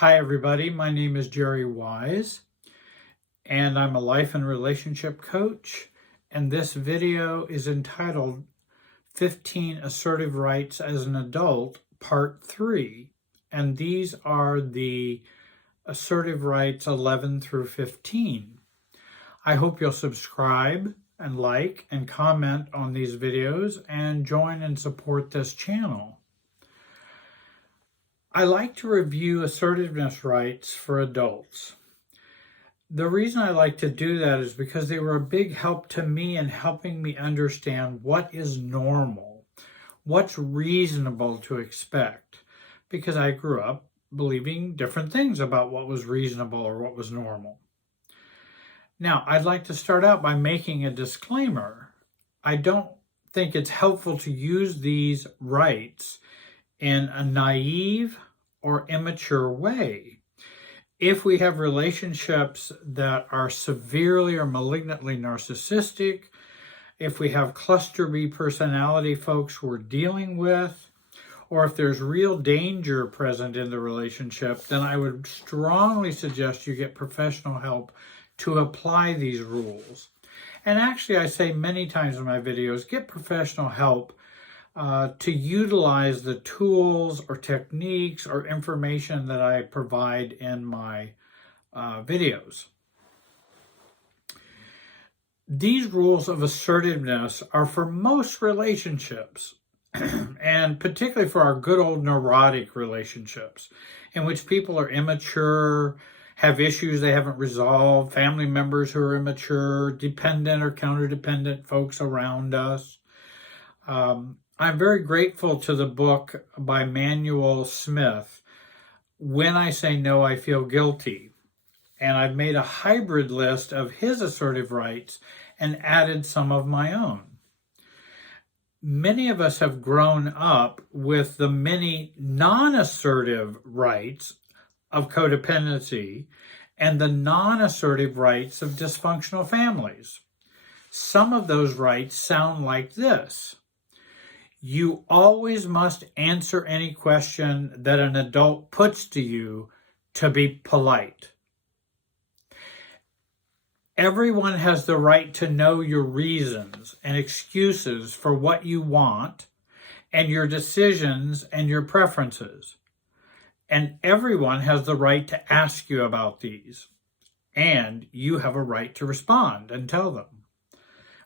Hi, everybody. My name is Jerry Wise, and I'm a life and relationship coach. And this video is entitled 15 Assertive Rights as an Adult, Part 3. And these are the assertive rights 11 through 15. I hope you'll subscribe and like and comment on these videos and join and support this channel. I like to review assertiveness rights for adults. The reason I like to do that is because they were a big help to me in helping me understand what is normal, what's reasonable to expect, because I grew up believing different things about what was reasonable or what was normal. Now, I'd like to start out by making a disclaimer. I don't think it's helpful to use these rights in a naive or immature way. If we have relationships that are severely or malignantly narcissistic, if we have cluster B personality folks we're dealing with, or if there's real danger present in the relationship, then I would strongly suggest you get professional help to apply these rules. And actually, I say many times in my videos, get professional help to utilize the tools or techniques or information that I provide in my videos. These rules of assertiveness are for most relationships, and particularly for our good old neurotic relationships, in which people are immature, have issues they haven't resolved, family members who are immature, dependent or counter-dependent folks around us. I'm very grateful to the book by Manuel Smith, When I Say No, I Feel Guilty. And I've made a hybrid list of his assertive rights and added some of my own. Many of us have grown up with the many non-assertive rights of codependency and the non-assertive rights of dysfunctional families. Some of those rights sound like this. You always must answer any question that an adult puts to you to be polite. Everyone has the right to know your reasons and excuses for what you want and your decisions and your preferences. And everyone has the right to ask you about these. And you have a right to respond and tell them.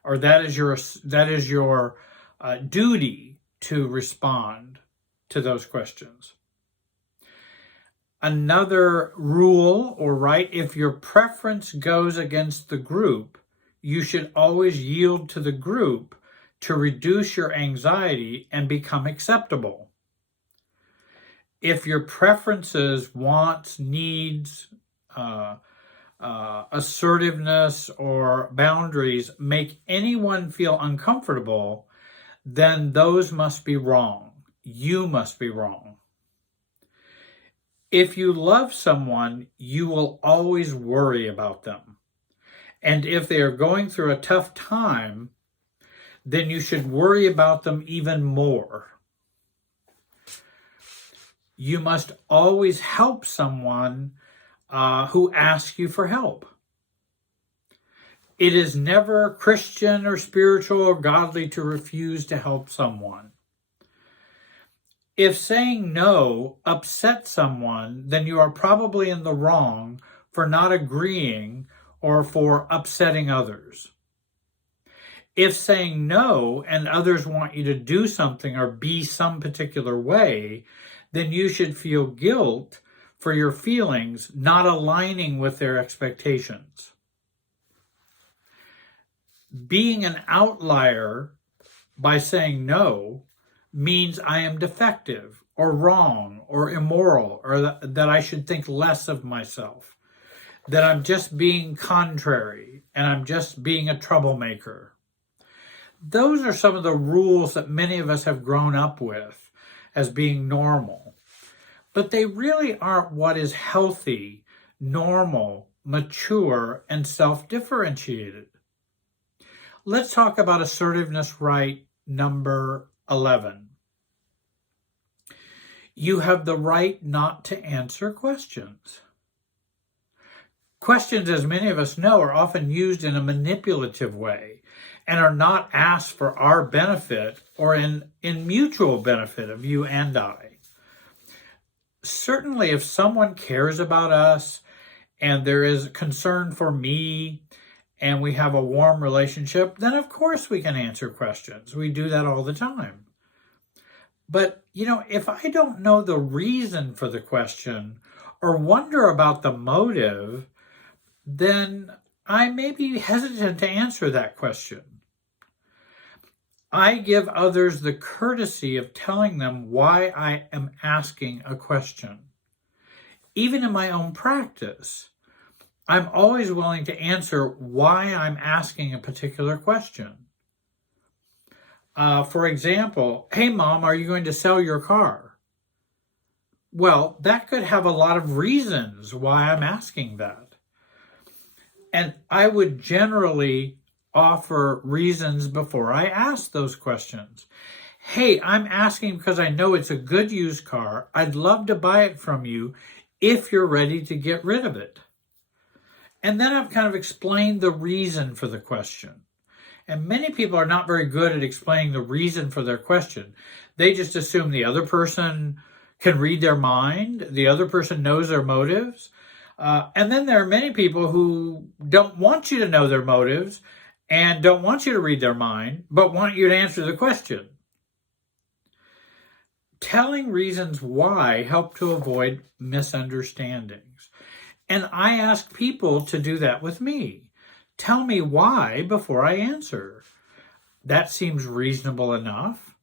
Or that is your duty to respond to those questions. Another rule or right, if your preference goes against the group, you should always yield to the group to reduce your anxiety and become acceptable. If your preferences, wants, needs, assertiveness, or boundaries make anyone feel uncomfortable, then those must be wrong. You must be wrong. If you love someone, you will always worry about them. And if they are going through a tough time, then you should worry about them even more. You must always help someone who asks you for help. It is never Christian or spiritual or godly to refuse to help someone. If saying no upsets someone, then you are probably in the wrong for not agreeing or for upsetting others. If saying no and others want you to do something or be some particular way, then you should feel guilt for your feelings not aligning with their expectations. Being an outlier by saying no means I am defective or wrong or immoral, or that I should think less of myself, that I'm just being contrary and I'm just being a troublemaker. Those are some of the rules that many of us have grown up with as being normal. But they really aren't what is healthy, normal, mature, and self-differentiated. Let's talk about assertiveness right number 11. You have the right not to answer questions. Questions, as many of us know, are often used in a manipulative way and are not asked for our benefit or in mutual benefit of you and I. Certainly, if someone cares about us and there is concern for me and we have a warm relationship, then of course we can answer questions. We do that all the time. But, if I don't know the reason for the question or wonder about the motive, then I may be hesitant to answer that question. I give others the courtesy of telling them why I am asking a question. Even in my own practice, I'm always willing to answer why I'm asking a particular question. For example, hey mom, are you going to sell your car? Well, that could have a lot of reasons why I'm asking that. And I would generally offer reasons before I ask those questions. Hey, I'm asking because I know it's a good used car. I'd love to buy it from you if you're ready to get rid of it. And then I've kind of explained the reason for the question. And many people are not very good at explaining the reason for their question. They just assume the other person can read their mind, the other person knows their motives. And then there are many people who don't want you to know their motives and don't want you to read their mind, but want you to answer the question. Telling reasons why help to avoid misunderstandings. And I ask people to do that with me. Tell me why before I answer. That seems reasonable enough.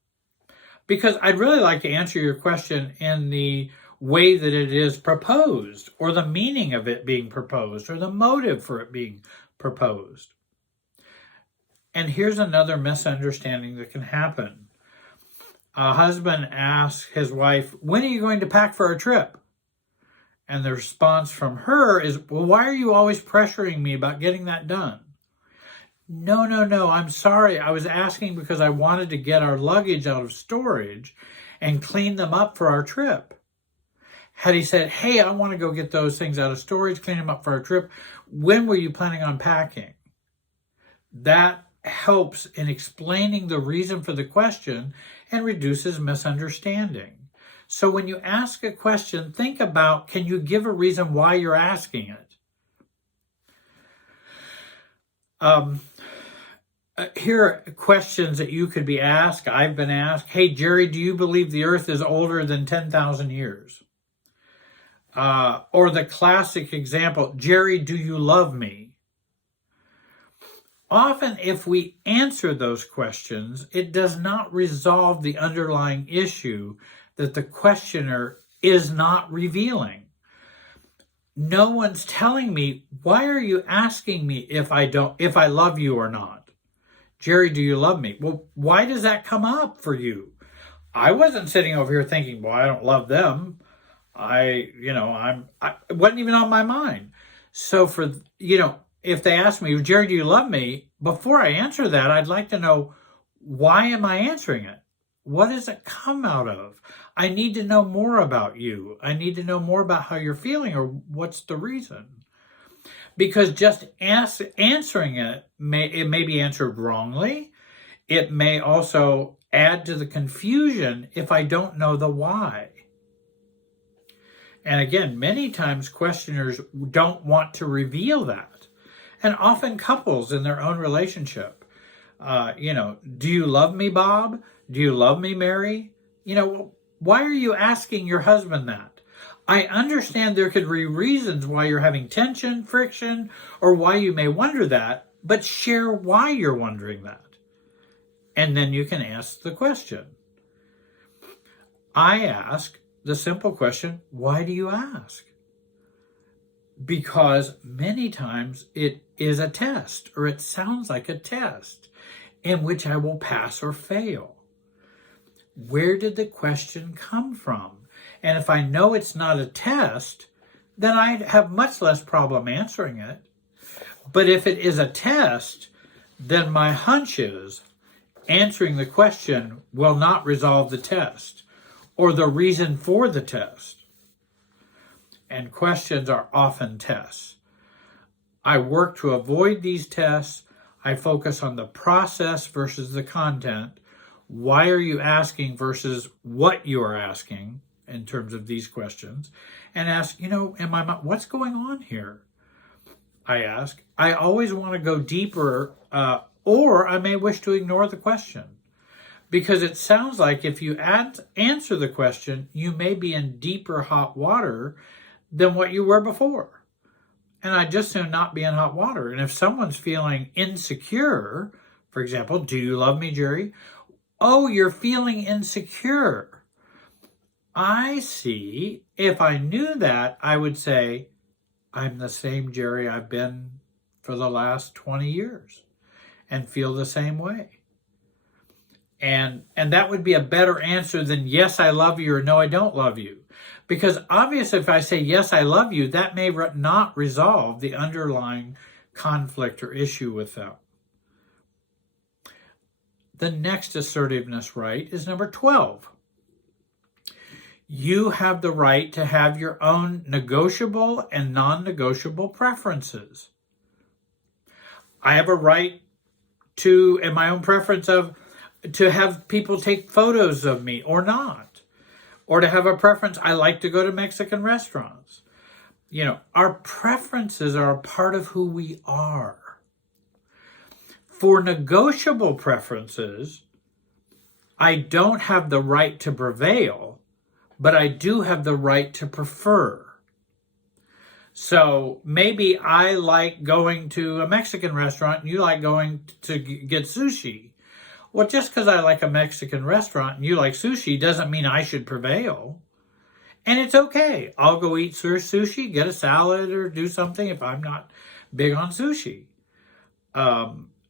Because I'd really like to answer your question in the way that it is proposed, or the meaning of it being proposed, or the motive for it being proposed. And here's another misunderstanding that can happen. A husband asks his wife, when are you going to pack for a trip? And the response from her is, well, why are you always pressuring me about getting that done? No, I'm sorry. I was asking because I wanted to get our luggage out of storage and clean them up for our trip. Had he said, hey, I want to go get those things out of storage, clean them up for our trip, when were you planning on packing? That helps in explaining the reason for the question and reduces misunderstanding. So when you ask a question, think about, can you give a reason why you're asking it? Here are questions that you could be asked. I've been asked, hey, Jerry, do you believe the earth is older than 10,000 years? Or the classic example, Jerry, do you love me? Often, if we answer those questions, it does not resolve the underlying issue that the questioner is not revealing. No one's telling me, why are you asking me if I love you or not? Jerry, do you love me? Well, why does that come up for you? I wasn't sitting over here thinking, well, I don't love them. It wasn't even on my mind. So if they ask me, Jerry, do you love me? Before I answer that, I'd like to know, why am I answering it? What does it come out of? I need to know more about you. I need to know more about how you're feeling or what's the reason. Because just answering it may be answered wrongly. It may also add to the confusion if I don't know the why. And again, many times questioners don't want to reveal that. And often couples in their own relationship, do you love me, Bob? Do you love me, Mary? Why are you asking your husband that? I understand there could be reasons why you're having tension, friction, or why you may wonder that, but share why you're wondering that. And then you can ask the question. I ask the simple question, why do you ask? Because many times it is a test, or it sounds like a test in which I will pass or fail. Where did the question come from? And if I know it's not a test, then I have much less problem answering it. But if it is a test, then my hunch is answering the question will not resolve the test, or the reason for the test. And questions are often tests. I work to avoid these tests. I focus on the process versus the content. Why are you asking versus what you are asking in terms of these questions? And ask, what's going on here? I ask. I always want to go deeper, or I may wish to ignore the question. Because it sounds like if you answer the question, you may be in deeper hot water than what you were before. And I'd just soon not be in hot water. And if someone's feeling insecure, for example, do you love me, Jerry? Oh, you're feeling insecure. I see. If I knew that, I would say, I'm the same Jerry I've been for the last 20 years and feel the same way. And that would be a better answer than yes, I love you or no, I don't love you. Because obviously if I say yes, I love you, that may not resolve the underlying conflict or issue with them. The next assertiveness right is number 12. You have the right to have your own negotiable and non-negotiable preferences. I have a right to, in my own preference to have people take photos of me or not. Or to have a preference, I like to go to Mexican restaurants. Our preferences are a part of who we are. For negotiable preferences, I don't have the right to prevail, but I do have the right to prefer. So maybe I like going to a Mexican restaurant and you like going to get sushi. Well, just because I like a Mexican restaurant and you like sushi doesn't mean I should prevail. And it's okay. I'll go eat sushi, get a salad, or do something if I'm not big on sushi.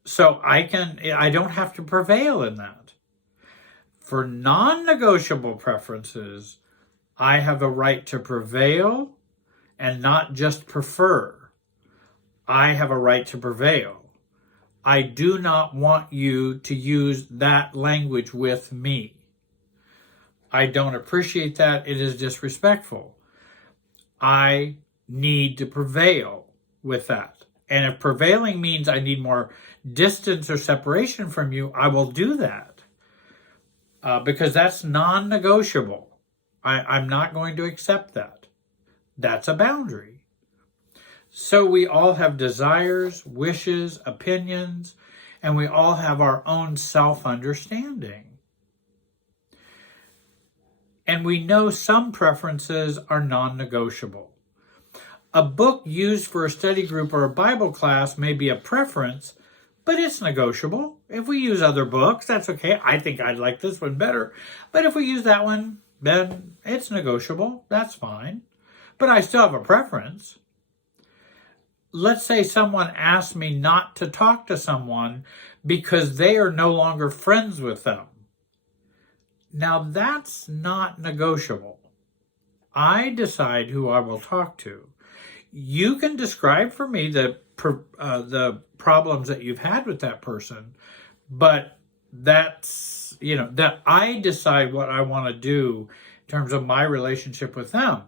So I don't have to prevail in that. For non-negotiable preferences, I have a right to prevail and not just prefer. I have a right to prevail. I do not want you to use that language with me. I don't appreciate that. It is disrespectful. I need to prevail with that. And if prevailing means I need more distance or separation from you, I will do that. Because that's non-negotiable. I'm not going to accept that. That's a boundary. So we all have desires, wishes, opinions, and we all have our own self-understanding. And we know some preferences are non-negotiable. A book used for a study group or a Bible class may be a preference, but it's negotiable. If we use other books, that's okay. I think I'd like this one better. But if we use that one, then it's negotiable. That's fine. But I still have a preference. Let's say someone asks me not to talk to someone because they are no longer friends with them. Now that's not negotiable. I decide who I will talk to. You can describe for me the problems that you've had with that person, but that's, that I decide what I want to do in terms of my relationship with them.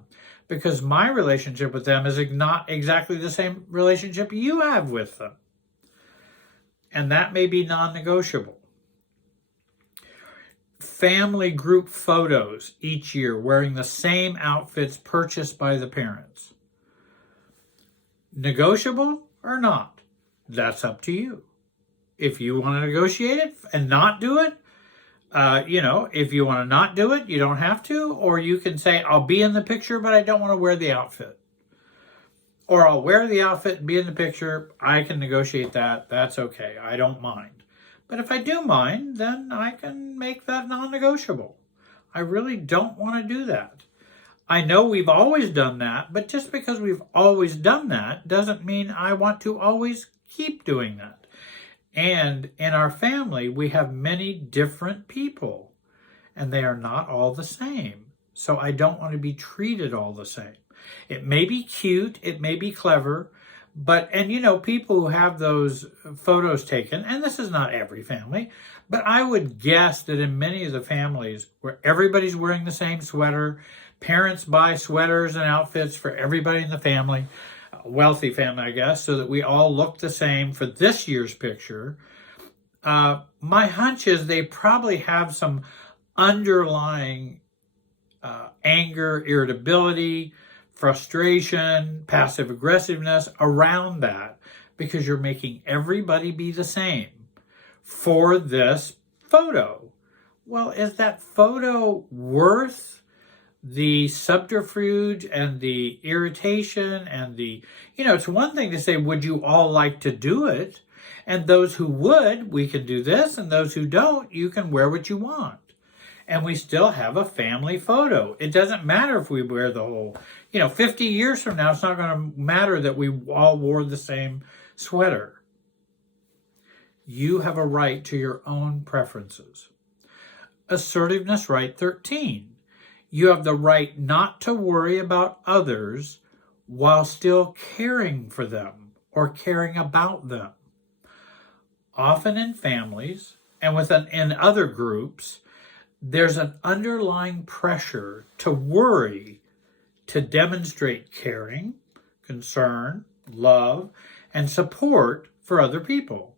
Because my relationship with them is not exactly the same relationship you have with them. And that may be non-negotiable. Family group photos each year wearing the same outfits purchased by the parents. Negotiable or not? That's up to you. If you want to negotiate it and not do it, if you want to not do it, you don't have to. Or you can say, I'll be in the picture, but I don't want to wear the outfit. Or I'll wear the outfit and be in the picture. I can negotiate that. That's okay. I don't mind. But if I do mind, then I can make that non-negotiable. I really don't want to do that. I know we've always done that, but just because we've always done that doesn't mean I want to always keep doing that. And in our family, we have many different people, and they are not all the same. So I don't want to be treated all the same. It may be cute, it may be clever, And you know, people who have those photos taken, and this is not every family, but I would guess that in many of the families where everybody's wearing the same sweater, parents buy sweaters and outfits for everybody in the family, a wealthy family, I guess, so that we all look the same for this year's picture. My hunch is they probably have some underlying anger, irritability, frustration, passive aggressiveness around that, because you're making everybody be the same for this photo. Well, is that photo worth the subterfuge and the irritation and it's one thing to say, would you all like to do it? And those who would, we can do this, and those who don't, you can wear what you want. And we still have a family photo. It doesn't matter if we wear the whole, 50 years from now, it's not going to matter that we all wore the same sweater. You have a right to your own preferences. Assertiveness right 13. You have the right not to worry about others while still caring for them or caring about them. Often in families and in other groups, there's an underlying pressure to worry, to demonstrate caring, concern, love, and support for other people.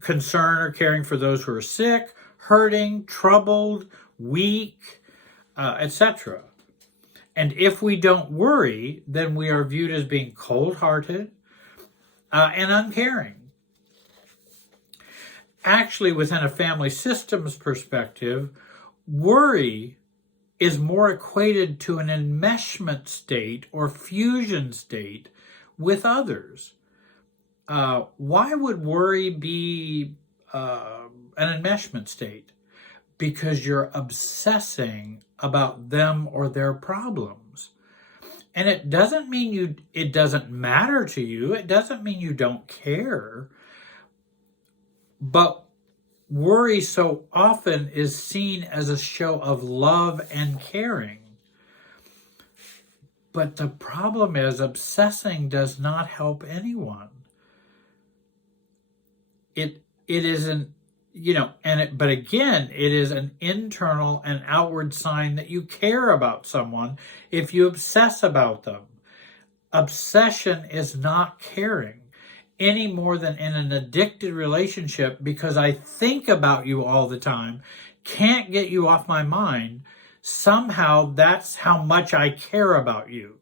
Concern or caring for those who are sick, hurting, troubled, weak, etc. And if we don't worry, then we are viewed as being cold-hearted and uncaring. Actually, within a family systems perspective, worry is more equated to an enmeshment state or fusion state with others. Why would worry be an enmeshment state? Because you're obsessing about them or their problems. And it doesn't mean it doesn't matter to you. It doesn't mean you don't care. But worry so often is seen as a show of love and caring. But the problem is, obsessing does not help anyone. It isn't, but again, it is an internal and outward sign that you care about someone if you obsess about them. Obsession is not caring any more than in an addicted relationship, because I think about you all the time, can't get you off my mind. Somehow that's how much I care about you.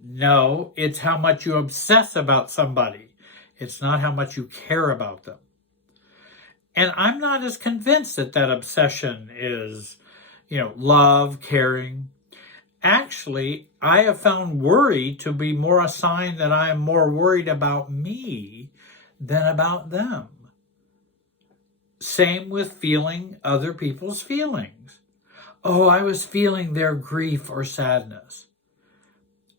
No, it's how much you obsess about somebody. It's not how much you care about them. And I'm not as convinced that obsession is, love, caring. Actually, I have found worry to be more a sign that I am more worried about me than about them. Same with feeling other people's feelings. Oh, I was feeling their grief or sadness.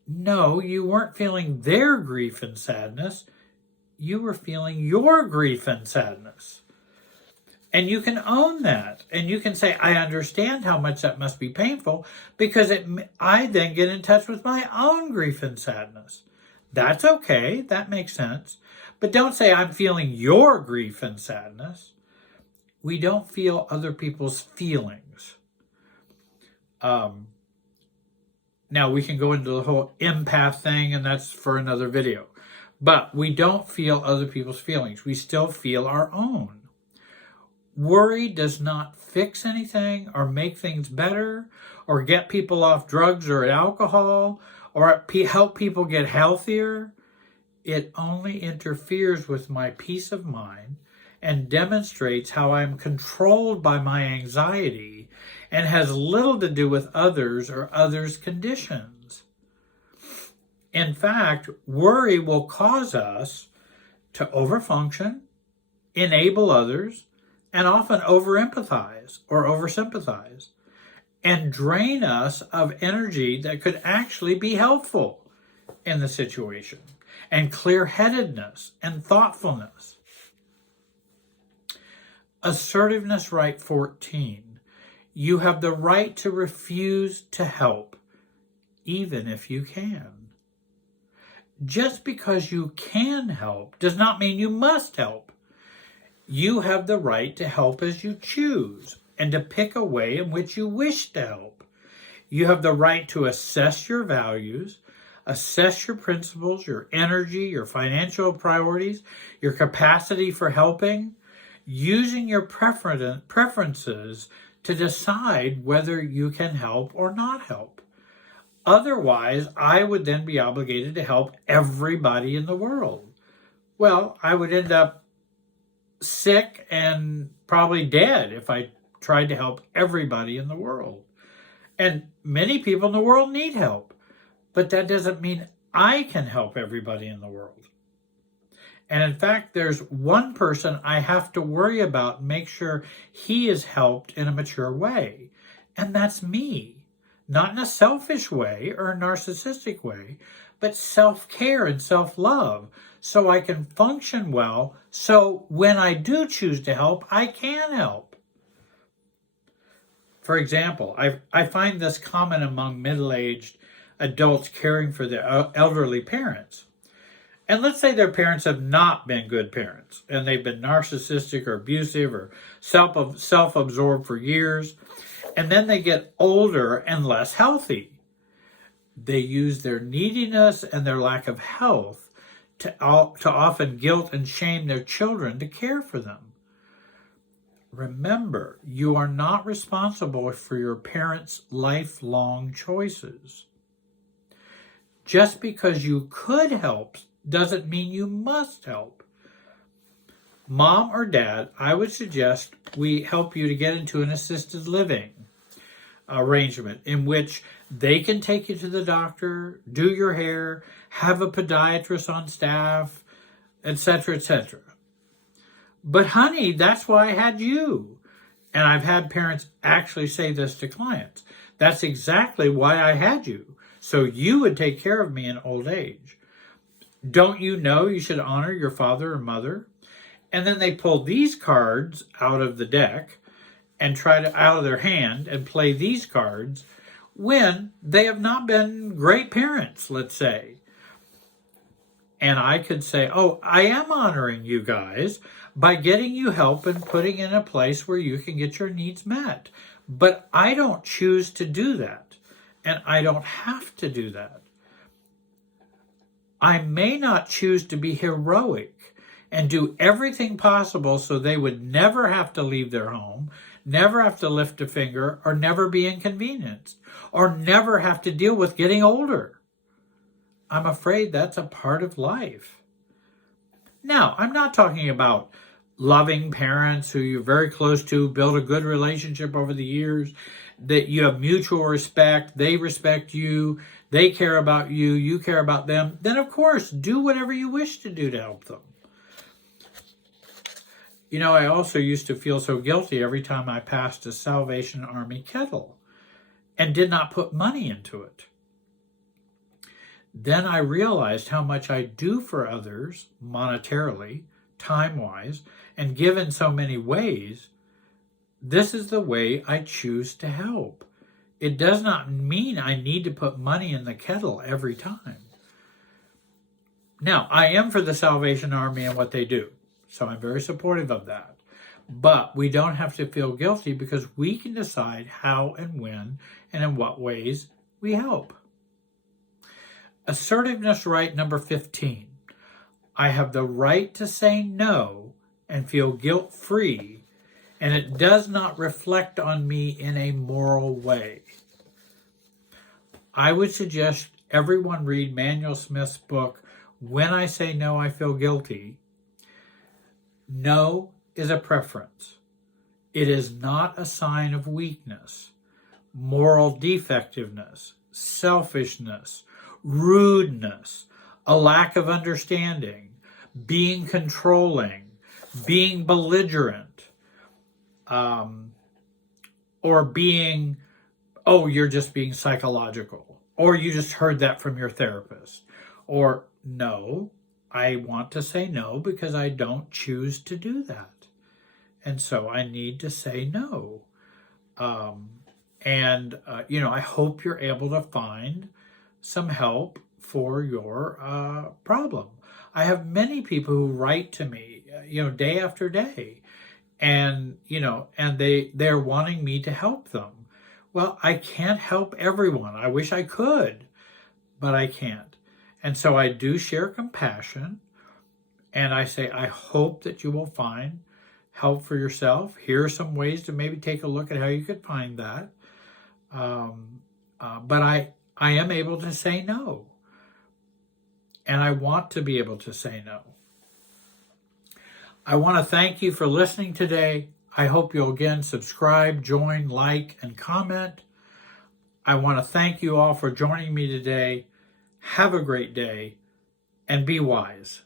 No, you weren't feeling their grief and sadness. You were feeling your grief and sadness. And you can own that. And you can say, I understand how much that must be painful, because I then get in touch with my own grief and sadness. That's okay. That makes sense. But don't say, I'm feeling your grief and sadness. We don't feel other people's feelings. Now, we can go into the whole empath thing, and that's for another video. But we don't feel other people's feelings. We still feel our own. Worry does not fix anything or make things better or get people off drugs or alcohol or help people get healthier. It only interferes with my peace of mind and demonstrates how I'm controlled by my anxiety and has little to do with others or others' conditions. In fact, worry will cause us to overfunction, enable others, and often over-empathize or over-sympathize, and drain us of energy that could actually be helpful in the situation, and clear-headedness and thoughtfulness. Assertiveness right 14. You have the right to refuse to help, even if you can. Just because you can help does not mean you must help. You have the right to help as you choose and to pick a way in which you wish to help. You have the right to assess your values, assess your principles, your energy, your financial priorities, your capacity for helping, using your preferences to decide whether you can help or not help. Otherwise, I would then be obligated to help everybody in the world. Well, I would end up sick and probably dead if I tried to help everybody in the world. And many people in the world need help, but that doesn't mean I can help everybody in the world. And in fact, there's one person I have to worry about and make sure he is helped in a mature way, and that's me. Not in a selfish way or a narcissistic way, but self-care and self-love, so I can function well, so when I do choose to help, I can help. For example, I find this common among middle-aged adults caring for their elderly parents. And let's say their parents have not been good parents, and they've been narcissistic or abusive or self-absorbed for years, and then they get older and less healthy. They use their neediness and their lack of health to often guilt and shame their children to care for them. Remember, you are not responsible for your parents' lifelong choices. Just because you could help doesn't mean you must help. Mom or dad, I would suggest we help you to get into an assisted living arrangement in which they can take you to the doctor, do your hair, have a podiatrist on staff, etc., etc. But honey, that's why I had you. And I've had parents actually say this to clients. That's exactly why I had you, so you would take care of me in old age. Don't you know you should honor your father or mother? And then they pull these cards out of the deck and try to, out of their hand, and play these cards when they have not been great parents, let's say. And I could say, oh, I am honoring you guys by getting you help and putting in a place where you can get your needs met. But I don't choose to do that, and I don't have to do that. I may not choose to be heroic and do everything possible so they would never have to leave their home, never have to lift a finger, or never be inconvenienced, or never have to deal with getting older. I'm afraid that's a part of life. Now, I'm not talking about loving parents who you're very close to, build a good relationship over the years, that you have mutual respect, they respect you, they care about you, you care about them. Then, of course, do whatever you wish to do to help them. You know, I also used to feel so guilty every time I passed a Salvation Army kettle and did not put money into it. Then I realized how much I do for others monetarily, time-wise, and give in so many ways. This is the way I choose to help. It does not mean I need to put money in the kettle every time. Now, I am for the Salvation Army and what they do, so I'm very supportive of that. But we don't have to feel guilty because we can decide how and when and in what ways we help. Assertiveness right number 15. I have the right to say no and feel guilt-free, and it does not reflect on me in a moral way. I would suggest everyone read Manuel Smith's book, When I Say No, I Feel Guilty. No is a preference. It is not a sign of weakness, moral defectiveness, selfishness, rudeness, a lack of understanding, being controlling, being belligerent, or being, oh, you're just being psychological, or you just heard that from your therapist, or no, I want to say no because I don't choose to do that. And so I need to say no. I hope you're able to find some help for your problem. I have many people who write to me, day after day, and they're wanting me to help them. Well, I can't help everyone. I wish I could, but I can't. And so I do share compassion, and I say, I hope that you will find help for yourself. Here are some ways to maybe take a look at how you could find that. But I am able to say no. And I want to be able to say no. I want to thank you for listening today. I hope you'll again subscribe, join, like, and comment. I want to thank you all for joining me today. Have a great day and be wise.